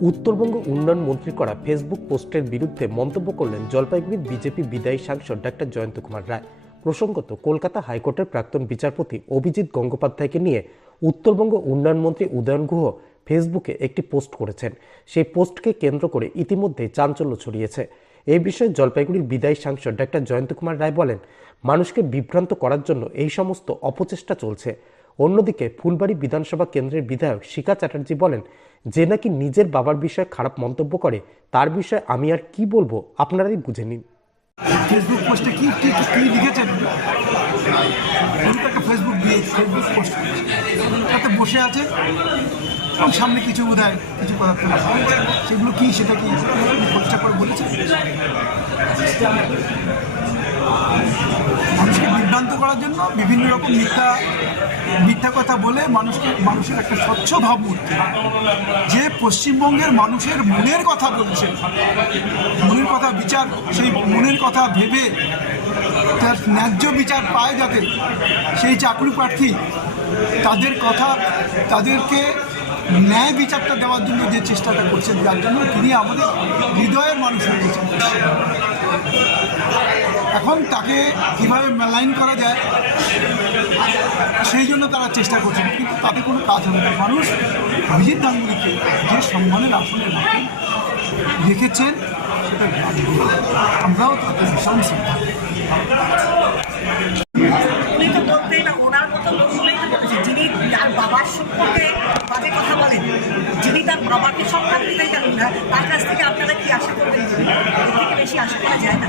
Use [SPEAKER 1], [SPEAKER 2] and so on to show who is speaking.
[SPEAKER 1] উত্তরবঙ্গ উন্নয়ন মন্ত্রী করা ফেসবুক পোস্টের বিরুদ্ধে মন্তব্য করলেন জলপাইগুড়ির বিজেপি বিদায়ী সাংসদ ডাক্তার জয়ন্ত কুমার রায়। প্রসঙ্গত, কলকাতা হাইকোর্টের প্রাক্তন বিচারপতি অভিজিৎ গঙ্গোপাধ্যায়কে নিয়ে উত্তরবঙ্গ উন্নয়ন মন্ত্রী উদয়ন গুহ ফেসবুকে একটি পোস্ট করেছেন। সেই পোস্টকে কেন্দ্র করে ইতিমধ্যে চাঞ্চল্য ছড়িয়েছে। এই বিষয়ে জলপাইগুড়ির বিদায়ী সাংসদ ডাক্তার জয়ন্ত কুমার রায় বলেন, মানুষকে বিভ্রান্ত করার জন্য এই সমস্ত অপচেষ্টা চলছে। অন্যদিকে ফুলবাড়ি বিধানসভা কেন্দ্রের বিধায়ক শিখা চ্যাটার্জি বলেন, যে নাকি নিজের বাবার বিষয়ে খারাপ মন্তব্য করে, তার বিষয়ে আমি আর কি বলব, আপনারাই বুঝে নিন।
[SPEAKER 2] ফেসবুক পোস্টে কি লিখেছেন? বসে আছে। সামনে কিছু বোধ কিছু লেখা সেগুলো কি, সেটা কি? পরিষ্কার করে বলেছেন? মানুষকে বিভ্রান্ত করার জন্য বিভিন্ন রকম মিথ্যা মিথ্যা কথা বলে মানুষকে, মানুষের একটা স্বচ্ছ ভাবমূর্তি যে পশ্চিমবঙ্গের মানুষের মনের কথা বলছে, মনের কথা বিচার, সেই মনের কথা ভেবে তার ন্যায্য বিচার পায় যাতে সেই চাকরি প্রার্থী তাদের কথা, তাদেরকে ন্যায় বিচারটা দেওয়ার জন্য যে চেষ্টাটা করছেন যার জন্য তিনি আমাদের হৃদয়ের মানুষ হয়ে এখন তাকে কীভাবে মেলাইন করা যায়? সেই জন্য তারা চেষ্টা করছেন কিন্তু তাতে কোনো কাজ হবে না। মানুষ অভিজিৎ গাঙ্গুলিকে যে সম্মানের আসনে রাখেন রেখেছেন আমরাও তাকে ভীষণ
[SPEAKER 3] যিনি তার বাবার কথা বলেন, যিনি তার বাবাকে জানেন না, তার কাছ থেকে আপনারা কি আশা করবেন বেশি আশা করা যায় না?